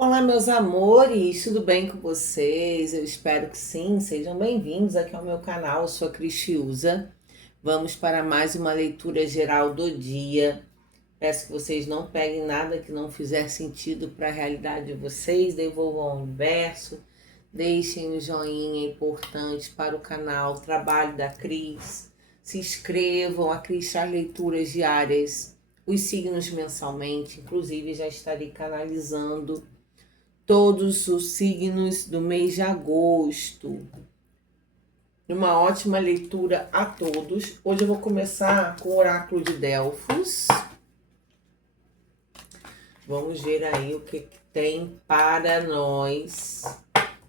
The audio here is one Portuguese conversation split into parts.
Olá, meus amores, tudo bem com vocês? Eu espero que sim, sejam bem-vindos aqui ao meu canal, eu sou a Cristiusa. Vamos para mais uma leitura geral do dia. Peço que vocês não peguem nada que não fizer sentido para a realidade de vocês, devolvam ao universo, deixem um joinha importante para o canal Trabalho da Cris, se inscrevam, a Cris traz leituras diárias, os signos mensalmente, inclusive já estarei canalizando todos os signos do mês de agosto. Uma ótima leitura a todos. Hoje eu vou começar com o oráculo de Delfos. Vamos ver aí o que tem para nós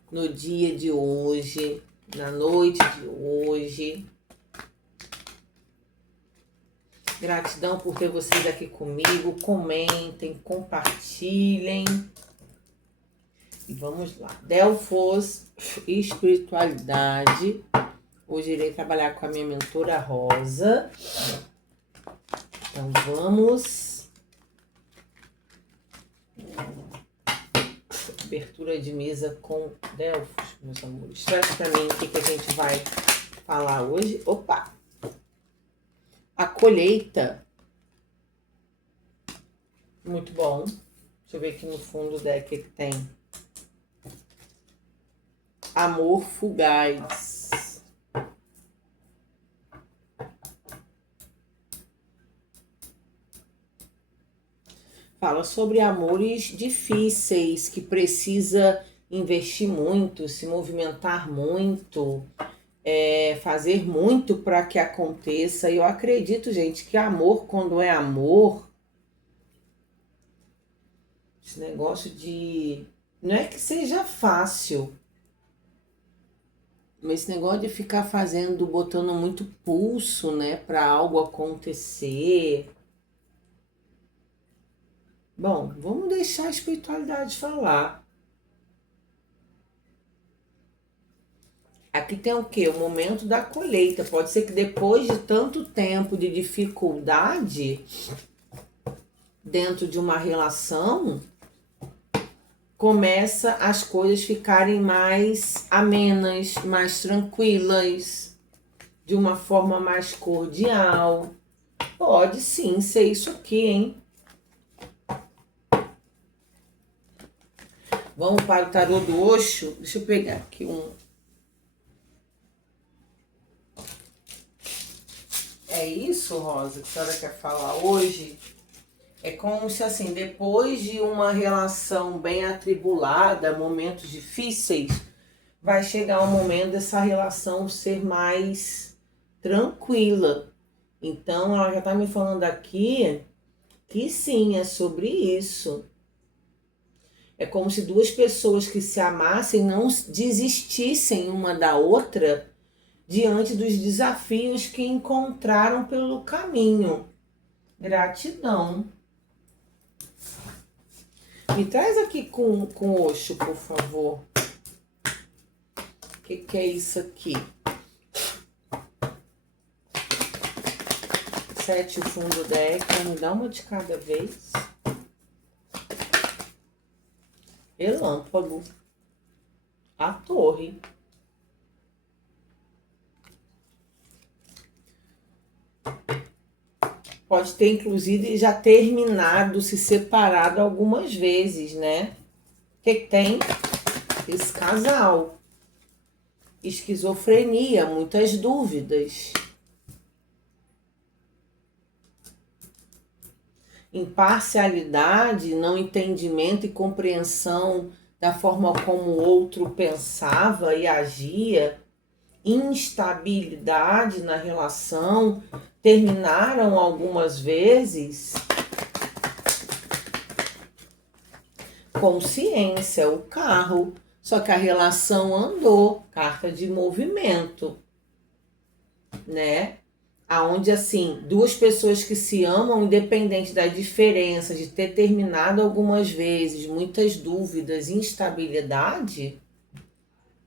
no dia de hoje, na noite de hoje. Gratidão por ter vocês aqui comigo. Comentem, compartilhem. E vamos lá. Delfos, espiritualidade. Hoje irei trabalhar com a minha mentora Rosa. Então vamos. Abertura de mesa com Delfos, meus amores. Traz para mim o que a gente vai falar hoje. Opa! A colheita. Muito bom. Deixa eu ver aqui no fundo do deck o que tem. Amor fugaz. Fala sobre amores difíceis, que precisa investir muito, se movimentar muito, fazer muito para que aconteça. E eu acredito, gente, que amor, quando é amor, esse negócio de... Não é que seja fácil, mas esse negócio de ficar fazendo, botando muito pulso, né, para algo acontecer. Bom, vamos deixar a espiritualidade falar. Aqui tem o quê? O momento da colheita. Pode ser que depois de tanto tempo de dificuldade dentro de uma relação, começa as coisas ficarem mais amenas, mais tranquilas, de uma forma mais cordial. Pode sim ser isso aqui, hein? Vamos para o tarô do Osho. Deixa eu pegar aqui um. É isso, Rosa, que a senhora quer falar hoje? É como se, assim, depois de uma relação bem atribulada, momentos difíceis, vai chegar um momento dessa relação ser mais tranquila. Então, ela já tá me falando aqui que sim, é sobre isso. É como se duas pessoas que se amassem não desistissem uma da outra diante dos desafios que encontraram pelo caminho. Gratidão. Me traz aqui com Osho, por favor. O que é isso aqui? Sete o fundo deck, me dá uma de cada vez. Relâmpago. A torre. Pode ter, inclusive, já terminado, se separado algumas vezes, né? O que tem? Esse casal. Esquizofrenia, muitas dúvidas. Imparcialidade, não entendimento e compreensão da forma como o outro pensava e agia. Instabilidade na relação, terminaram algumas vezes. Consciência, o carro, só que a relação andou, carta de movimento, né? Aonde, assim, duas pessoas que se amam, independente da diferença, de ter terminado algumas vezes, muitas dúvidas, instabilidade,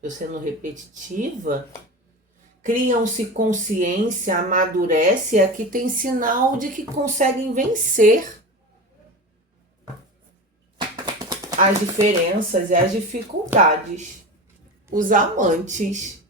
tô sendo repetitiva, criam-se consciência, amadurece, aqui tem sinal de que conseguem vencer. as diferenças e as dificuldades. Os amantes.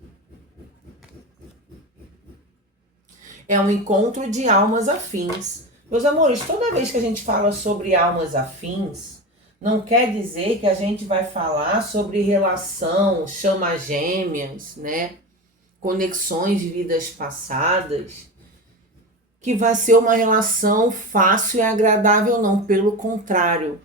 É um encontro de almas afins. Meus amores, toda vez que a gente fala sobre almas afins, não quer dizer que a gente vai falar sobre relação, chama gêmeas, né? Conexões de vidas passadas, que vai ser uma relação fácil e agradável, não. Pelo contrário,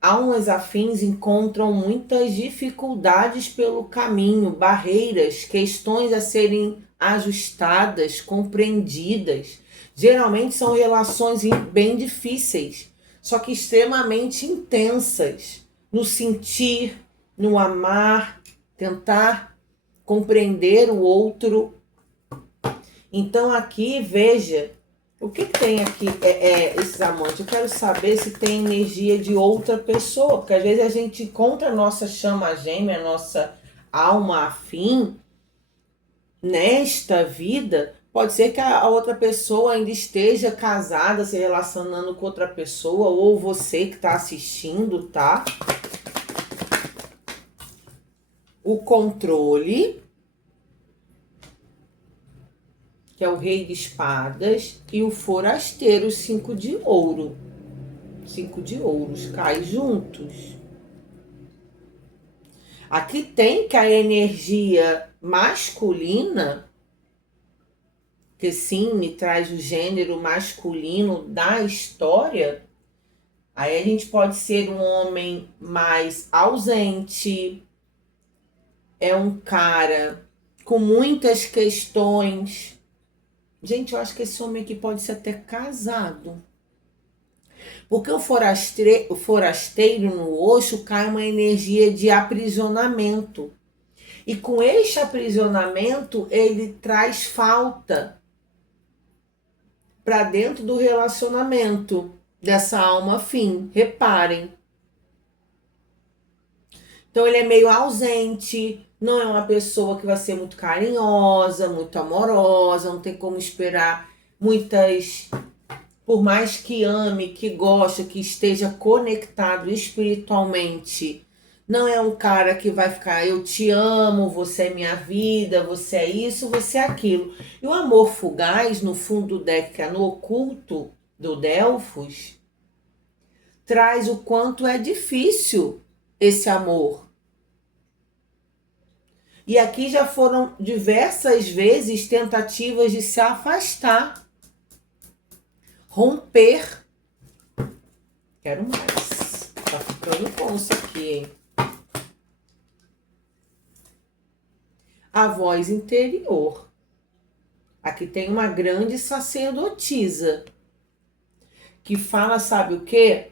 almas afins encontram muitas dificuldades pelo caminho, barreiras, questões a serem ajustadas, compreendidas. Geralmente são relações bem difíceis, só que extremamente intensas, no sentir, no amar, tentar compreender o outro. Então aqui, veja, o que tem aqui esses amantes? Eu quero saber se tem energia de outra pessoa, porque às vezes a gente encontra a nossa chama gêmea, a nossa alma afim nesta vida. Pode ser que a outra pessoa ainda esteja casada, se relacionando com outra pessoa, ou você que está assistindo, tá? O controle, que é o rei de espadas, e o forasteiro, 5 de ouro. 5 de ouros, cai juntos. Aqui tem que a energia masculina, que sim, me traz o gênero masculino da história. Aí a gente pode ser um homem mais ausente, é um cara com muitas questões. Gente, eu acho que esse homem aqui pode ser até casado. Porque o forasteiro no Osho cai uma energia de aprisionamento. E com este aprisionamento, ele traz falta para dentro do relacionamento dessa alma afim. Reparem. Então ele é meio ausente, não é uma pessoa que vai ser muito carinhosa, muito amorosa, não tem como esperar muitas... Por mais que ame, que goste, que esteja conectado espiritualmente, não é um cara que vai ficar, eu te amo, você é minha vida, você é isso, você é aquilo. E o amor fugaz, no fundo do deck, que é no oculto do Delfos, traz o quanto é difícil esse amor. E aqui já foram diversas vezes tentativas de se afastar, romper. Quero mais. Tá ficando bom isso aqui, hein? A voz interior. Aqui tem uma grande sacerdotisa que fala, sabe o quê?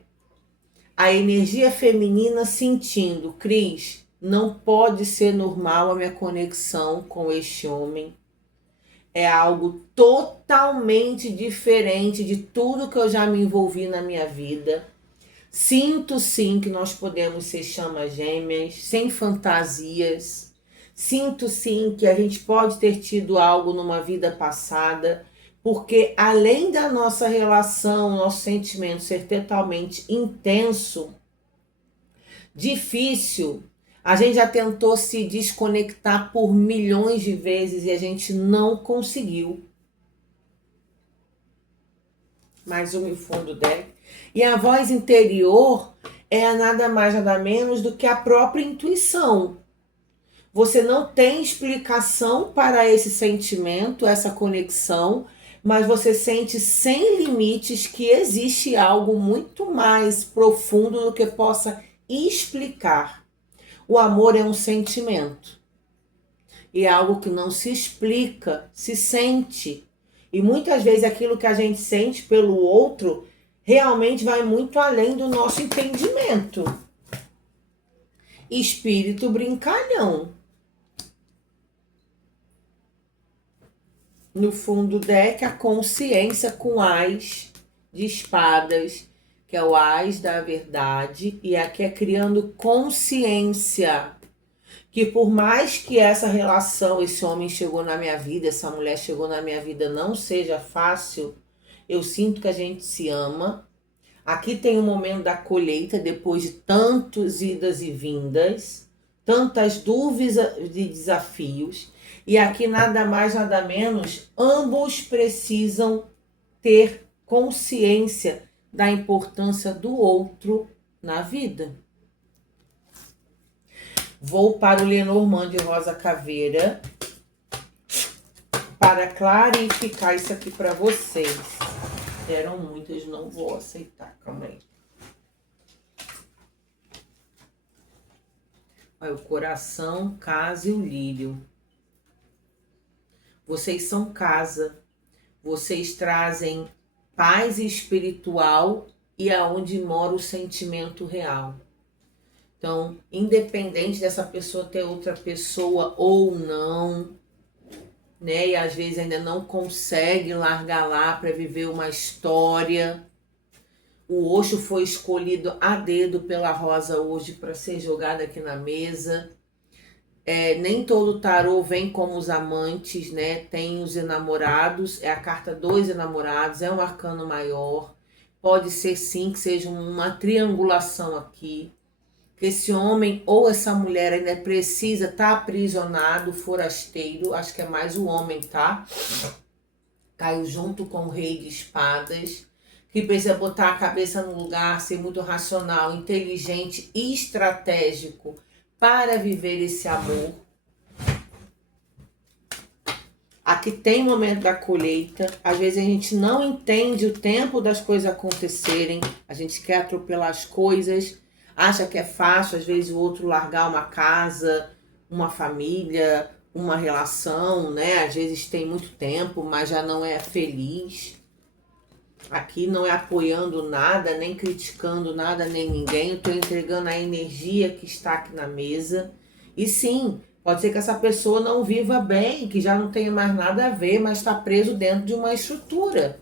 A energia feminina sentindo, Cris, não pode ser normal a minha conexão com este homem. É algo totalmente diferente de tudo que eu já me envolvi na minha vida. Sinto sim que nós podemos ser chamas gêmeas, sem fantasias. Sinto sim que a gente pode ter tido algo numa vida passada, porque além da nossa relação, nosso sentimento ser totalmente intenso, difícil, a gente já tentou se desconectar por milhões de vezes e a gente não conseguiu. Mais um em fundo deck. E a voz interior é nada mais nada menos do que a própria intuição. Você não tem explicação para esse sentimento, essa conexão, mas você sente sem limites que existe algo muito mais profundo do que possa explicar. O amor é um sentimento. E é algo que não se explica, se sente. E muitas vezes aquilo que a gente sente pelo outro realmente vai muito além do nosso entendimento. Espírito brincalhão. No fundo do deck, a consciência com as de espadas, que é o as da verdade, e aqui é criando consciência. Que por mais que essa relação, esse homem chegou na minha vida, essa mulher chegou na minha vida, não seja fácil, eu sinto que a gente se ama, Aqui tem o momento da colheita, depois de tantas idas e vindas, tantas dúvidas e desafios. E aqui nada mais, nada menos, ambos precisam ter consciência da importância do outro na vida. Vou para o Lenormand de Rosa Caveira para clarificar isso aqui para vocês. Deram muitas, não vou aceitar, calma aí. Olha, o coração, casa e o lírio. Vocês são casa. Vocês trazem paz espiritual e aonde mora o sentimento real. Então, independente dessa pessoa ter outra pessoa ou não, né? E às vezes ainda não consegue largar lá para viver uma história. O Osho foi escolhido a dedo pela Rosa hoje para ser jogado aqui na mesa. Nem todo tarô vem como os amantes, né? Tem os enamorados, é a carta dos enamorados, é um arcano maior. Pode ser sim que seja uma triangulação aqui. Que esse homem ou essa mulher ainda precisa estar aprisionado, forasteiro, acho que é mais o homem, tá? Caiu junto com o rei de espadas, que precisa botar a cabeça no lugar, ser muito racional, inteligente e estratégico para viver esse amor. Aqui tem o momento da colheita, às vezes a gente não entende o tempo das coisas acontecerem, a gente quer atropelar as coisas, acha que é fácil, às vezes o outro largar uma casa, uma família, uma relação, né? Às vezes tem muito tempo, mas já não é feliz. Aqui não é apoiando nada, nem criticando nada, nem ninguém. Eu estou entregando a energia que está aqui na mesa. E sim, pode ser que essa pessoa não viva bem, que já não tenha mais nada a ver, mas está preso dentro de uma estrutura.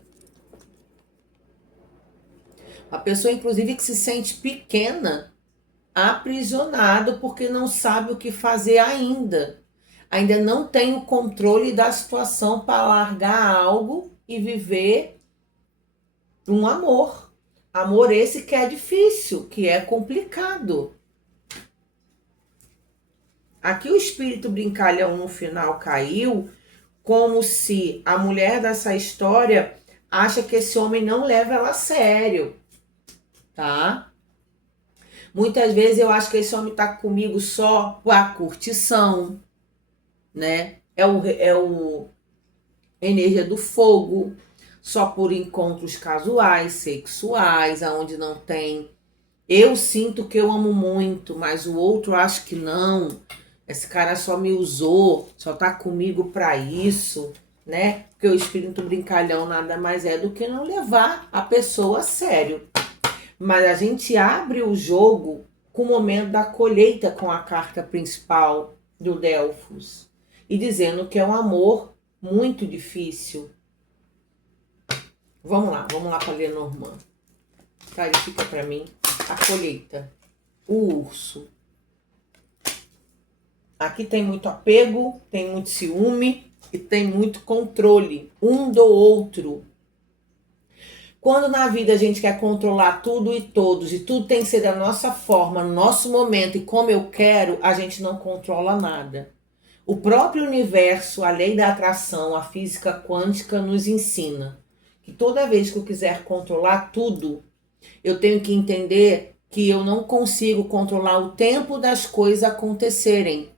A pessoa, inclusive, que se sente pequena, aprisionado, porque não sabe o que fazer ainda. Ainda não tem o controle da situação para largar algo e viver um amor. Amor esse que é difícil, que é complicado. Aqui o espírito brincalhão no final caiu, como se a mulher dessa história acha que esse homem não leva ela a sério, tá? Muitas vezes eu acho que esse homem tá comigo só por a curtição, né? É o energia do fogo, só por encontros casuais, sexuais, aonde não tem. Eu sinto que eu amo muito, mas o outro acha que não. Esse cara só me usou, só tá comigo para isso, né? Porque o espírito brincalhão nada mais é do que não levar a pessoa a sério. Mas a gente abre o jogo com o momento da colheita com a carta principal do Delfos. E dizendo que é um amor muito difícil. Vamos lá para Lenormand. Clarifica para mim a colheita. O urso. Aqui tem muito apego, tem muito ciúme e tem muito controle um do outro. Quando na vida a gente quer controlar tudo e todos, e tudo tem que ser da nossa forma, no nosso momento e como eu quero, a gente não controla nada. O próprio universo, a lei da atração, a física quântica nos ensina que toda vez que eu quiser controlar tudo, eu tenho que entender que eu não consigo controlar o tempo das coisas acontecerem.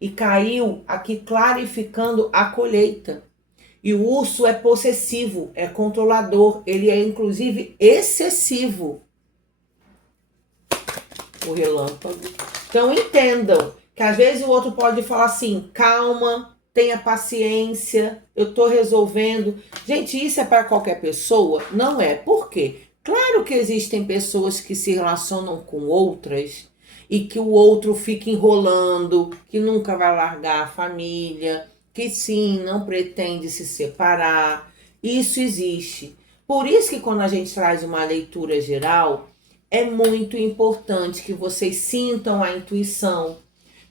E caiu aqui clarificando a colheita. E o urso é possessivo, é controlador, ele é inclusive excessivo. O relâmpago. Então entendam que às vezes o outro pode falar assim, calma, tenha paciência, eu tô resolvendo. Gente, isso é para qualquer pessoa? Não é. Por quê? Claro que existem pessoas que se relacionam com outras e que o outro fica enrolando, que nunca vai largar a família, que sim, não pretende se separar. Isso existe. Por isso que quando a gente traz uma leitura geral, é muito importante que vocês sintam a intuição,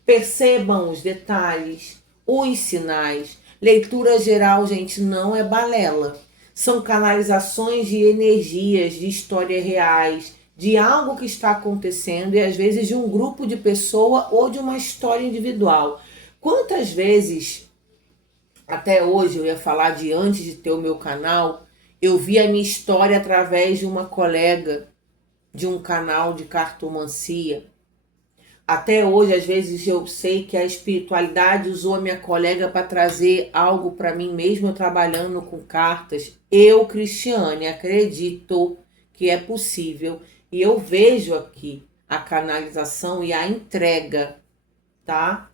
percebam os detalhes, os sinais. Leitura geral, gente, não é balela. São canalizações de energias, de histórias reais, de algo que está acontecendo e às vezes de um grupo de pessoa ou de uma história individual. Quantas vezes, até hoje, eu ia falar de antes de ter o meu canal, eu vi a minha história através de uma colega de um canal de cartomancia. Até hoje, às vezes, eu sei que a espiritualidade usou a minha colega para trazer algo para mim, mesmo eu trabalhando com cartas. Eu, Cristiane, acredito que é possível. E eu vejo aqui a canalização e a entrega, tá?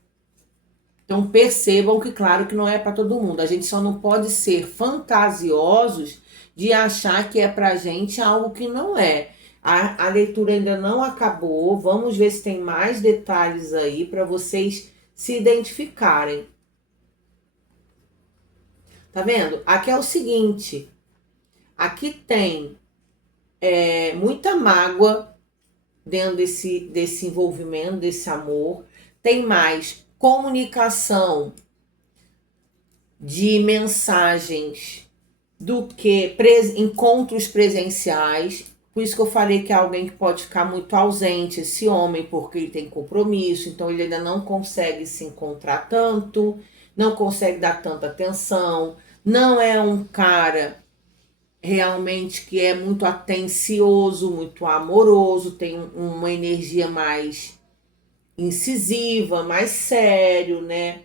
Então percebam que, claro, que não é para todo mundo. A gente só não pode ser fantasiosos de achar que é para a gente algo que não é. A leitura ainda não acabou. Vamos ver se tem mais detalhes aí para vocês se identificarem. Tá vendo? Aqui é o seguinte. Aqui tem muita mágoa dentro desse envolvimento, desse amor. Tem mais comunicação de mensagens do que encontros presenciais. Por isso que eu falei que é alguém que pode ficar muito ausente, esse homem, porque ele tem compromisso, então ele ainda não consegue se encontrar tanto, não consegue dar tanta atenção, não é um cara realmente que é muito atencioso, muito amoroso, tem uma energia mais incisiva, mais sério, né?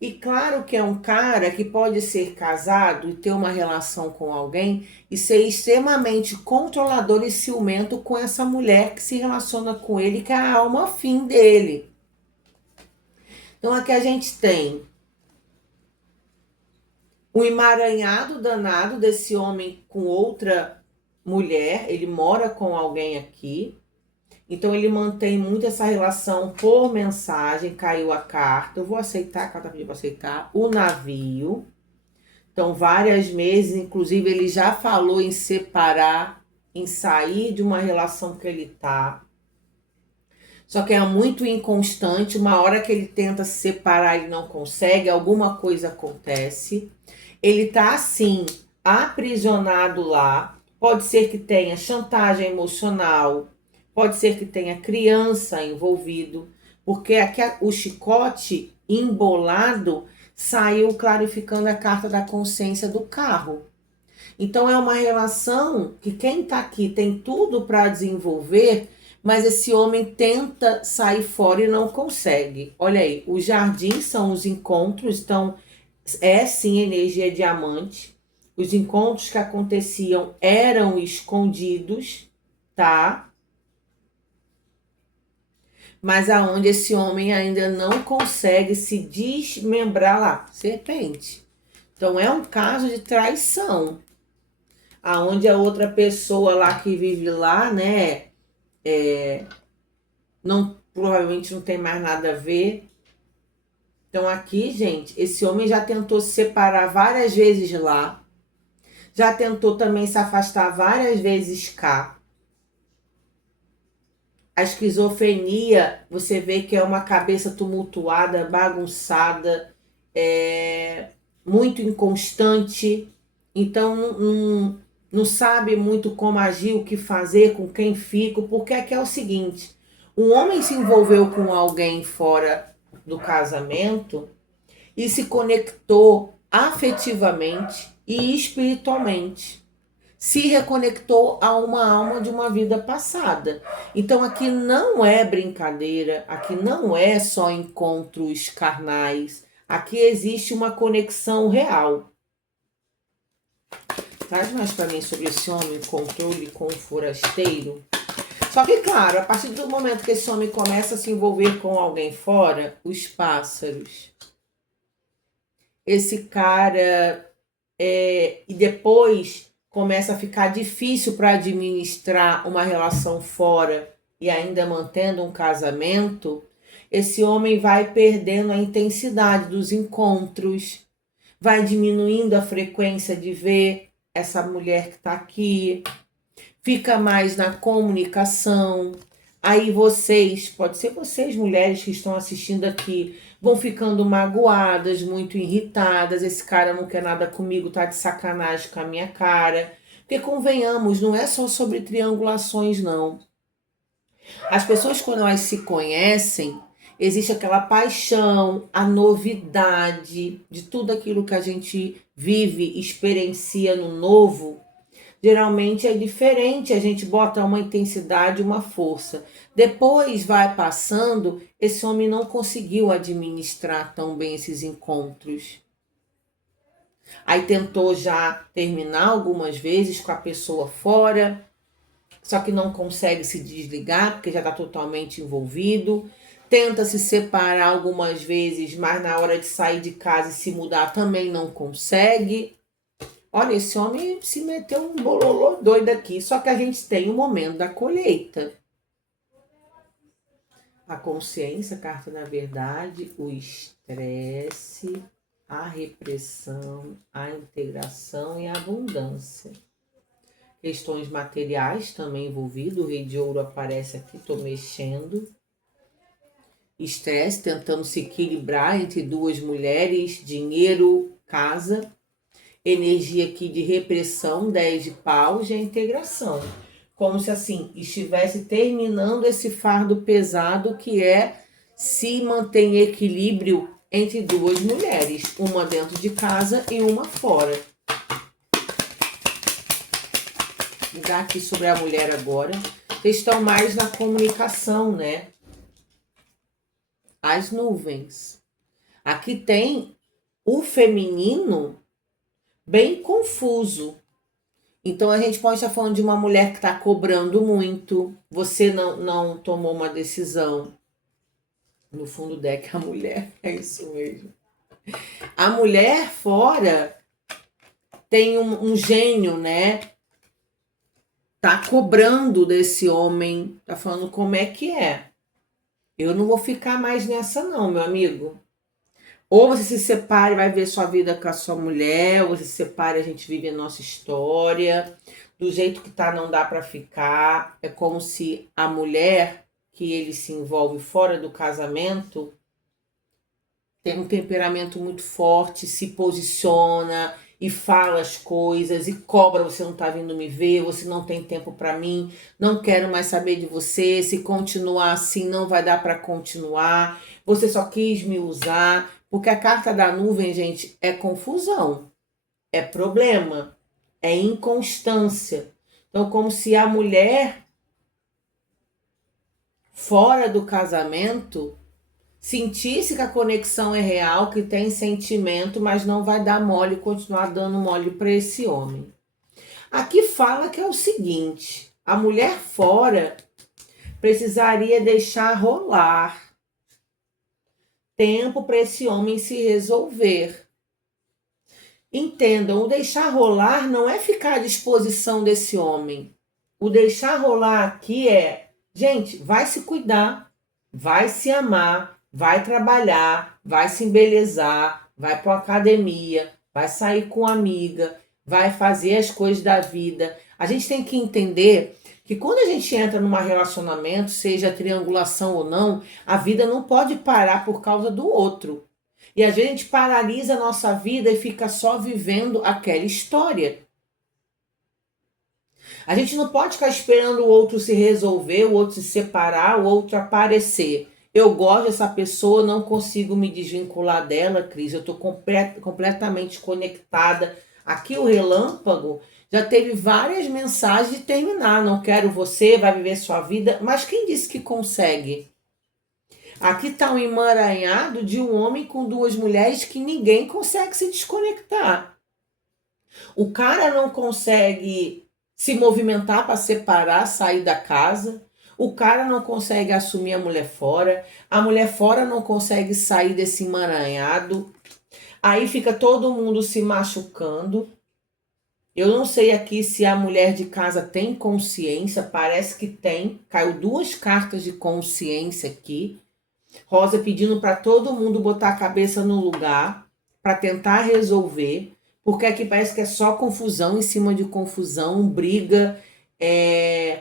E claro que é um cara que pode ser casado e ter uma relação com alguém e ser extremamente controlador e ciumento com essa mulher que se relaciona com ele, que é a alma afim dele. Então aqui a gente tem um emaranhado danado desse homem com outra mulher, ele mora com alguém aqui. Então ele mantém muito essa relação por mensagem, caiu a carta, eu vou aceitar, a carta pediu para aceitar, o navio. Então várias vezes, inclusive ele já falou em separar, em sair de uma relação que ele tá. Só que é muito inconstante, uma hora que ele tenta se separar, ele não consegue, alguma coisa acontece. Ele tá assim, aprisionado lá, pode ser que tenha chantagem emocional, pode ser que tenha criança envolvido, porque aqui o chicote embolado saiu clarificando a carta da consciência do carro. Então é uma relação que quem está aqui tem tudo para desenvolver, mas esse homem tenta sair fora e não consegue. Olha aí, os jardins são os encontros, então é sim energia diamante. Os encontros que aconteciam eram escondidos, tá? Mas aonde esse homem ainda não consegue se desmembrar lá, serpente. Então é um caso de traição, aonde a outra pessoa lá que vive lá, né, não, provavelmente não tem mais nada a ver. Então aqui, gente, esse homem já tentou se separar várias vezes lá, já tentou também se afastar várias vezes cá. A esquizofrenia, você vê que é uma cabeça tumultuada, bagunçada, muito inconstante, então não sabe muito como agir, o que fazer, com quem fica, porque aqui é o seguinte, um homem se envolveu com alguém fora do casamento e se conectou afetivamente e espiritualmente. Se reconectou a uma alma de uma vida passada. Então aqui não é brincadeira, aqui não é só encontros carnais, aqui existe uma conexão real. Traz mais para mim sobre esse homem, controle com o forasteiro. Só que, claro, a partir do momento que esse homem começa a se envolver com alguém fora, os pássaros. Esse cara, e depois começa a ficar difícil para administrar uma relação fora e ainda mantendo um casamento, esse homem vai perdendo a intensidade dos encontros, vai diminuindo a frequência de ver essa mulher que está aqui, fica mais na comunicação, Aí vocês, pode ser vocês, mulheres que estão assistindo aqui, vão ficando magoadas, muito irritadas. Esse cara não quer nada comigo, tá de sacanagem com a minha cara. Porque convenhamos, não é só sobre triangulações, não. As pessoas, quando elas se conhecem, existe aquela paixão, a novidade de tudo aquilo que a gente vive, experiencia no novo. Geralmente é diferente, a gente bota uma intensidade, uma força. Depois vai passando, esse homem não conseguiu administrar tão bem esses encontros. Aí tentou já terminar algumas vezes com a pessoa fora, só que não consegue se desligar, porque já está totalmente envolvido. Tenta se separar algumas vezes, mas na hora de sair de casa e se mudar também não consegue. Olha, esse homem se meteu um bololô doido aqui. Só que a gente tem o momento da colheita. A consciência, carta na verdade, o estresse, a repressão, a integração e a abundância. Questões materiais também envolvidas. O rei de ouro aparece aqui, estou mexendo. Estresse, tentando se equilibrar entre duas mulheres, dinheiro, casa. Energia aqui de repressão, 10 de paus e a integração. Como se assim, estivesse terminando esse fardo pesado que é se manter em equilíbrio entre duas mulheres. Uma dentro de casa e uma fora. Vou dar aqui sobre a mulher agora. Vocês estão mais na comunicação, né? As nuvens. Aqui tem o feminino bem confuso. Então a gente pode estar falando de uma mulher que está cobrando muito. Você não tomou uma decisão. No fundo do deck, a mulher. É isso mesmo. A mulher fora tem um gênio, né? Tá cobrando desse homem. Tá falando como é que é. Eu não vou ficar mais nessa não, meu amigo. Ou você se separa e vai ver sua vida com a sua mulher, ou você se separa e a gente vive a nossa história. Do jeito que tá, não dá para ficar. É como se a mulher que ele se envolve fora do casamento tem um temperamento muito forte, se posiciona e fala as coisas e cobra, você não tá vindo me ver, você não tem tempo para mim, não quero mais saber de você, se continuar assim não vai dar para continuar, você só quis me usar, porque a carta da nuvem, gente, é confusão, é problema, é inconstância. Então, como se a mulher fora do casamento sentisse que a conexão é real, que tem sentimento, mas não vai dar mole, continuar dando mole para esse homem. Aqui fala que é o seguinte, a mulher fora precisaria deixar rolar tempo para esse homem se resolver. Entendam, o deixar rolar não é ficar à disposição desse homem. O deixar rolar aqui é, gente, vai se cuidar, vai se amar, vai trabalhar, vai se embelezar, vai para a academia, vai sair com amiga, vai fazer as coisas da vida. A gente tem que entender que quando a gente entra num relacionamento, seja triangulação ou não, a vida não pode parar por causa do outro. E às vezes a gente paralisa a nossa vida e fica só vivendo aquela história. A gente não pode ficar esperando o outro se resolver, o outro se separar, o outro aparecer. Eu gosto dessa pessoa, não consigo me desvincular dela, Cris. Eu estou completamente conectada. Aqui o relâmpago já teve várias mensagens de terminar. Não quero você, vai viver sua vida. Mas quem disse que consegue? Aqui está um emaranhado de um homem com duas mulheres que ninguém consegue se desconectar. O cara não consegue se movimentar para separar, sair da casa. O cara não consegue assumir a mulher fora não consegue sair desse emaranhado. Aí fica todo mundo se machucando. Eu não sei aqui se a mulher de casa tem consciência, parece que tem. Caiu 2 cartas de consciência aqui. Rosa pedindo para todo mundo botar a cabeça no lugar para tentar resolver, porque aqui parece que é só confusão em cima de confusão, briga,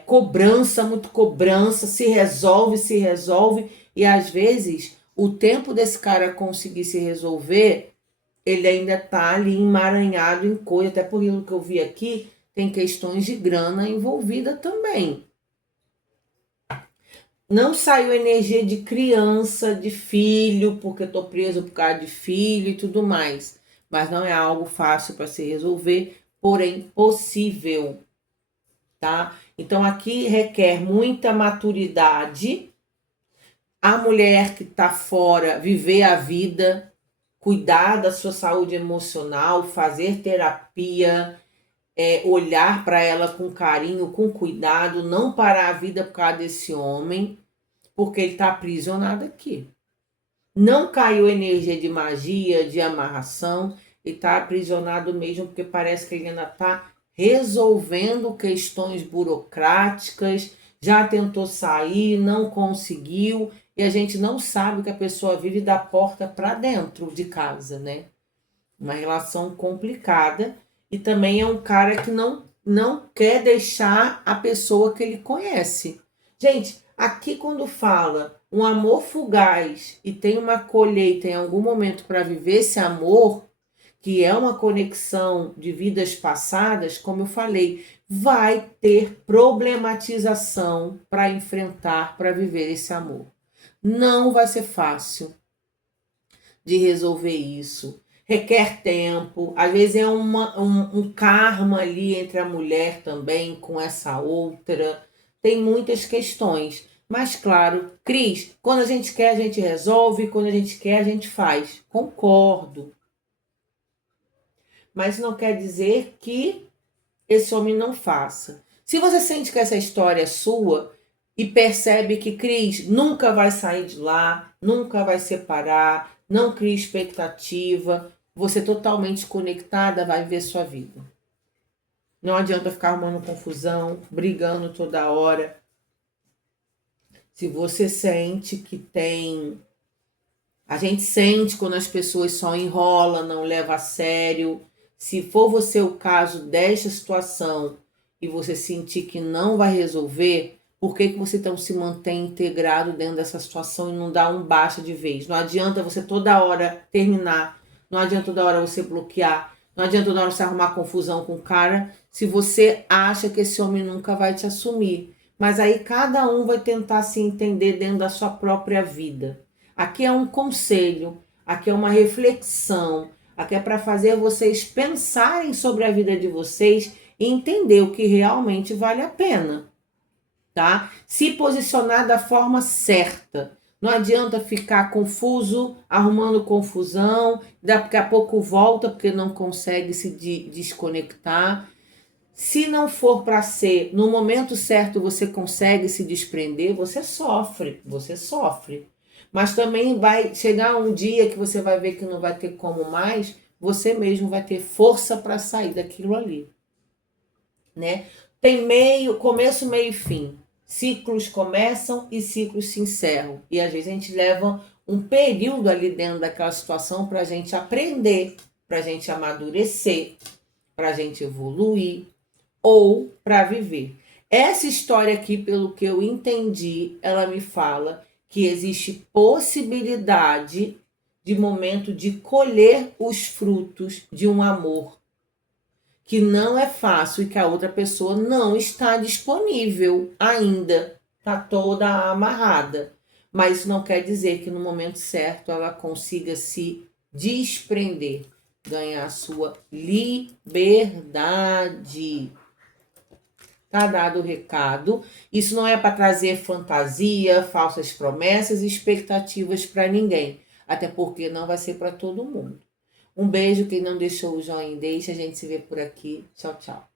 cobrança, muito cobrança, se resolve, e às vezes o tempo desse cara conseguir se resolver, ele ainda tá ali emaranhado em coisa, até por aquilo que eu vi aqui, tem questões de grana envolvida também. Não saiu energia de criança, de filho, porque tô preso por causa de filho e tudo mais. Mas não é algo fácil para se resolver, porém possível, tá? Então aqui requer muita maturidade. A mulher que tá fora, viver a vida, cuidar da sua saúde emocional, fazer terapia, olhar para ela com carinho, com cuidado, não parar a vida por causa desse homem, porque ele está aprisionado aqui. Não caiu energia de magia, de amarração, ele está aprisionado mesmo, porque parece que ele ainda está resolvendo questões burocráticas, já tentou sair, não conseguiu, e a gente não sabe que a pessoa vive da porta para dentro de casa, né? Uma relação complicada, e também é um cara que não quer deixar a pessoa que ele conhece. Gente, aqui quando fala um amor fugaz e tem uma colheita em algum momento para viver esse amor, que é uma conexão de vidas passadas, como eu falei, vai ter problematização para enfrentar, para viver esse amor. Não vai ser fácil de resolver isso. Requer tempo, às vezes é um karma ali entre a mulher também com essa outra. Tem muitas questões. Mas claro, Cris, quando a gente quer, a gente resolve, quando a gente quer, a gente faz. Concordo. Mas não quer dizer que esse homem não faça. Se você sente que essa história é sua e percebe que Cris nunca vai sair de lá, nunca vai separar, não cria expectativa, você totalmente conectada vai viver sua vida. Não adianta ficar arrumando confusão, brigando toda hora. Se você sente que tem... A gente sente quando as pessoas só enrolam, não levam a sério. Se for você o caso desta situação e você sentir que não vai resolver, por que você então se mantém integrado dentro dessa situação e não dá um baixa de vez? Não adianta você toda hora terminar, não adianta toda hora você bloquear, não adianta toda hora você arrumar confusão com o cara, se você acha que esse homem nunca vai te assumir. Mas aí cada um vai tentar se entender dentro da sua própria vida. Aqui é um conselho, aqui é uma reflexão, aqui é para fazer vocês pensarem sobre a vida de vocês e entender o que realmente vale a pena, tá? Se posicionar da forma certa. Não adianta ficar confuso, arrumando confusão, daqui a pouco volta porque não consegue se desconectar. Se não for para ser, no momento certo você consegue se desprender, você sofre. Mas também vai chegar um dia que você vai ver que não vai ter como mais, você mesmo vai ter força para sair daquilo ali, né? Tem começo, meio e fim. Ciclos começam e ciclos se encerram. E às vezes a gente leva um período ali dentro daquela situação para a gente aprender, para a gente amadurecer, para a gente evoluir ou para viver. Essa história aqui, pelo que eu entendi, ela me fala que existe possibilidade de momento de colher os frutos de um amor que não é fácil e que a outra pessoa não está disponível ainda, está toda amarrada. Mas isso não quer dizer que no momento certo ela consiga se desprender, ganhar a sua liberdade. Tá dado o recado. Isso não é para trazer fantasia, falsas promessas e expectativas para ninguém. Até porque não vai ser para todo mundo. Um beijo, quem não deixou o joinha, deixa. A gente se vê por aqui. Tchau, tchau.